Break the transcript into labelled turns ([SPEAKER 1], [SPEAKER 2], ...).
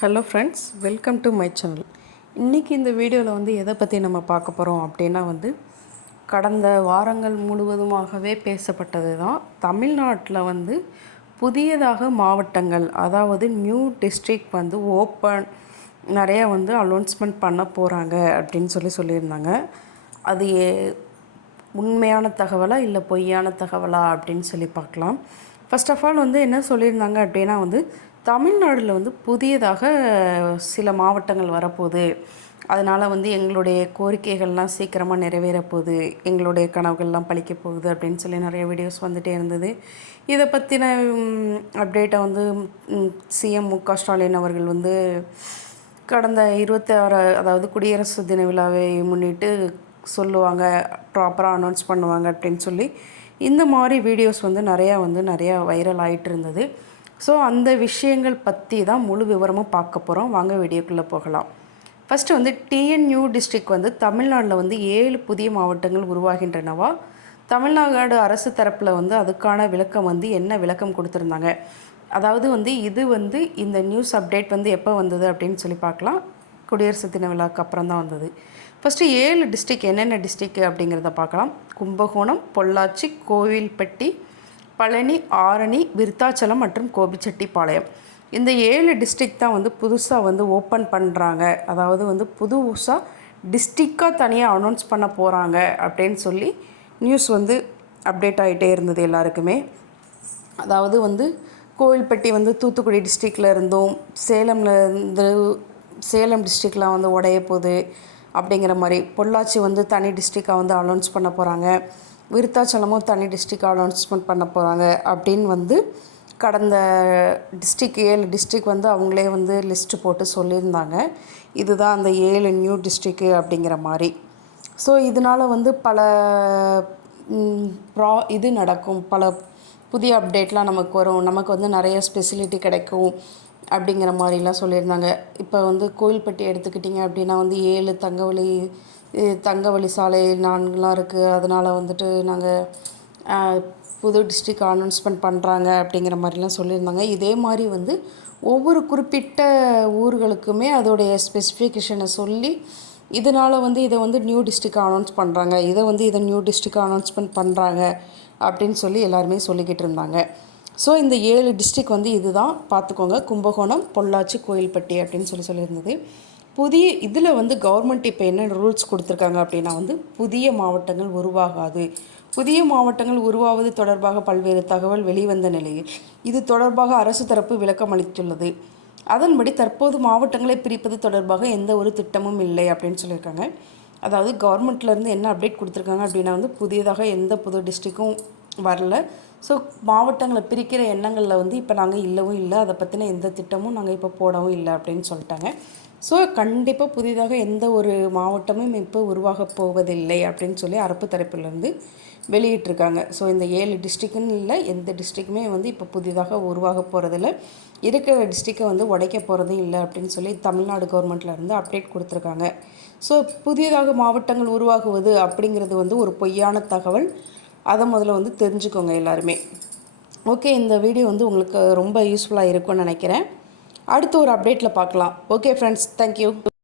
[SPEAKER 1] Hello friends welcome to my channel இன்றைக்கி இந்த வீடியோவில் வந்து எதை பற்றி நம்ம பார்க்க போகிறோம் அப்படின்னா வந்து கடந்த வாரங்கள் முழுவதுமாகவே பேசப்பட்டது தான் தமிழ்நாட்டில் வந்து புதியதாக மாவட்டங்கள் அதாவது நியூ டிஸ்ட்ரிக்ட் வந்து ஓப்பன் நிறையா வந்து அனௌன்ஸ்மெண்ட் பண்ண போகிறாங்க அப்படின்னு சொல்லி சொல்லியிருந்தாங்க. அது ஏ- உண்மையான தகவலா இல்லை பொய்யான தகவலா அப்படின்னு சொல்லி பார்க்கலாம். ஃபர்ஸ்ட் ஆஃப் ஆல் வந்து என்ன சொல்லியிருந்தாங்க அப்படின்னா வந்து தமிழ்நாட்டில் வந்து புதியதாக சில மாவட்டங்கள் வரப்போகுது. அதனால் வந்து எங்களுடைய கோரிக்கைகள்லாம் சீக்கிரமாக நிறைவேற போகுது எங்களுடைய கனவுகள்லாம் பழிக்க போகுது அப்படின்னு சொல்லி நிறைய வீடியோஸ் வந்துகிட்டே இருந்தது. இதை பற்றின அப்டேட்டை வந்து சிஎம் மு க ஸ்டாலின் அவர்கள் வந்து கடந்த இருபத்தி ஆறு அதாவது குடியரசு தின விழாவை முன்னிட்டு சொல்லுவாங்க ப்ராப்பராக அனௌன்ஸ் பண்ணுவாங்க அப்படின்னு சொல்லி. இந்த மாதிரி வீடியோஸ் வந்து நிறையா வந்து நிறையா வைரல் ஆகிட்டு இருந்தது. ஸோ அந்த விஷயங்கள் பற்றி தான் முழு விவரமும் பார்க்க போகிறோம் வாங்க வீடியோக்குள்ளே போகலாம். ஃபஸ்ட்டு வந்து டிஎன்யூ டிஸ்ட்ரிக்ட் வந்து தமிழ்நாட்டில் வந்து ஏழு புதிய மாவட்டங்கள் உருவாகின்றனவா? தமிழ்நாடு அரசு தரப்பில் வந்து அதுக்கான விளக்கம் வந்து என்ன விளக்கம் கொடுத்துருந்தாங்க? அதாவது வந்து இது வந்து இந்த நியூஸ் அப்டேட் வந்து எப்போ வந்தது அப்படின்னு சொல்லி பார்க்கலாம். குடியரசு தின விழாக்கு அப்புறம் தான் வந்தது. ஃபஸ்ட்டு ஏழு டிஸ்ட்ரிக் என்னென்ன டிஸ்ட்ரிக் அப்படிங்கிறத பார்க்கலாம். கும்பகோணம் பொள்ளாச்சி கோவில்பட்டி பழனி ஆரணி விருத்தாச்சலம் மற்றும் கோபிச்செட்டிப்பாளையம். இந்த ஏழு டிஸ்ட்ரிக்ட் தான் வந்து புதுசாக வந்து ஓப்பன் பண்ணுறாங்க அதாவது வந்து புதுசாக டிஸ்ட்ரிக்காக தனியாக அனௌன்ஸ் பண்ண போகிறாங்க அப்படின்னு சொல்லி நியூஸ் வந்து அப்டேட் ஆகிட்டே இருந்தது எல்லாருக்குமே. அதாவது வந்து கோவில்பட்டி வந்து தூத்துக்குடி டிஸ்ட்ரிக்டில் இருந்தும் சேலம்ல இருந்து சேலம் டிஸ்ட்ரிக்டில் வந்து உடைய போகுது அப்படிங்கிற மாதிரி பொள்ளாச்சி வந்து தனி டிஸ்ட்ரிக்டாக வந்து அனௌன்ஸ் பண்ண போகிறாங்க விருத்தாச்சலமும் தனி டிஸ்ட்ரிக்காக அனௌன்ஸ்மெண்ட் பண்ண போகிறாங்க அப்படின்னு வந்து கடந்த டிஸ்ட்ரிக் ஏழு டிஸ்ட்ரிக் வந்து அவங்களே வந்து லிஸ்ட்டு போட்டு சொல்லியிருந்தாங்க. இதுதான் அந்த ஏழு நியூ டிஸ்ட்ரிக்கு அப்படிங்கிற மாதிரி. ஸோ இதனால் வந்து பல ப்ரா இது நடக்கும். பல புதிய அப்டேட்லாம் நமக்கு வரும். நமக்கு வந்து நிறைய ஸ்பெசிலிட்டி கிடைக்கும். அப்படிங்கிற மாதிரிலாம் சொல்லியிருந்தாங்க. இப்போ வந்து கோயில்பட்டி எடுத்துக்கிட்டிங்க அப்படின்னா வந்து ஏழு தங்கவழி தங்கவழி சாலை நான்குலாம் இருக்குது அதனால் வந்துட்டு நாங்கள் புது டிஸ்ட்ரிக் அனௌன்ஸ்மெண்ட் பண்ணுறாங்க அப்படிங்கிற மாதிரிலாம் சொல்லியிருந்தாங்க. இதே மாதிரி வந்து ஒவ்வொரு குறிப்பிட்ட ஊர்களுக்குமே அதோடைய ஸ்பெசிஃபிகேஷனை சொல்லி இதனால் வந்து இதை வந்து நியூ டிஸ்ட்ரிக்ட் அனௌன்ஸ் பண்ணுறாங்க இதை வந்து இதை நியூ டிஸ்ட்ரிக்ட் அனௌன்ஸ்மெண்ட் பண்ணுறாங்க அப்படின்னு சொல்லி எல்லாருமே சொல்லிக்கிட்டு இருந்தாங்க. ஸோ இந்த ஏழு டிஸ்ட்ரிக்ட் வந்து இதுதான். பார்த்துக்கோங்க. கும்பகோணம் பொள்ளாச்சி கோயில்பட்டி அப்படின்னு சொல்லி சொல்லியிருந்தது. புதிய இதில் வந்து கவர்மெண்ட் இப்போ என்ன ரூல்ஸ் கொடுத்துருக்காங்க அப்படின்னா வந்து புதிய மாவட்டங்கள் உருவாகாது. புதிய மாவட்டங்கள் உருவாவது தொடர்பாக பல்வேறு தகவல் வெளிவந்த நிலையில் இது தொடர்பாக அரசு தரப்பு விளக்கம் அளித்துள்ளது. அதன்படி தற்போது மாவட்டங்களை பிரிப்பது தொடர்பாக எந்த ஒரு திட்டமும் இல்லை அப்படின்னு சொல்லியிருக்காங்க. அதாவது கவர்மெண்ட்லேருந்து என்ன அப்டேட் கொடுத்துருக்காங்க அப்படின்னா வந்து புதியதாக எந்த புது டிஸ்ட்ரிக்கும் வரல. ஸோ மாவட்டங்களை பிரிக்கிற எண்ணங்களில் வந்து இப்போ நாங்கள் இல்லவும் இல்லை. அதை பற்றின எந்த திட்டமும் நாங்கள் இப்போ போடவும் இல்லை அப்படின்னு சொல்லிட்டாங்க. ஸோ கண்டிப்பாக புதிதாக எந்த ஒரு மாவட்டமும் இப்போ உருவாக போவதில்லை அப்படின்னு சொல்லி அரப்பு தரப்பிலிருந்து வெளியிட்டிருக்காங்க. ஸோ இந்த ஏழு டிஸ்ட்ரிக்குன்னு இல்லை எந்த டிஸ்ட்ரிக்குமே வந்து இப்போ புதிதாக உருவாக போகிறதில்ல இருக்கிற டிஸ்ட்ரிக்கை வந்து உடைக்க போகிறதும் இல்லை அப்படின்னு சொல்லி தமிழ்நாடு கவர்மெண்ட்லேருந்து அப்டேட் கொடுத்துருக்காங்க. ஸோ புதியதாக மாவட்டங்கள் உருவாகுவது அப்படிங்கிறது வந்து ஒரு பொய்யான தகவல். அதை முதல்ல வந்து தெரிஞ்சுக்கோங்க எல்லாருமே. ஓகே இந்த வீடியோ வந்து உங்களுக்கு ரொம்ப யூஸ்ஃபுல்லாக இருக்கும்னு நினைக்கிறேன். அடுத்த ஒரு அப்டேட்டில் பார்க்கலாம். Okay friends thank you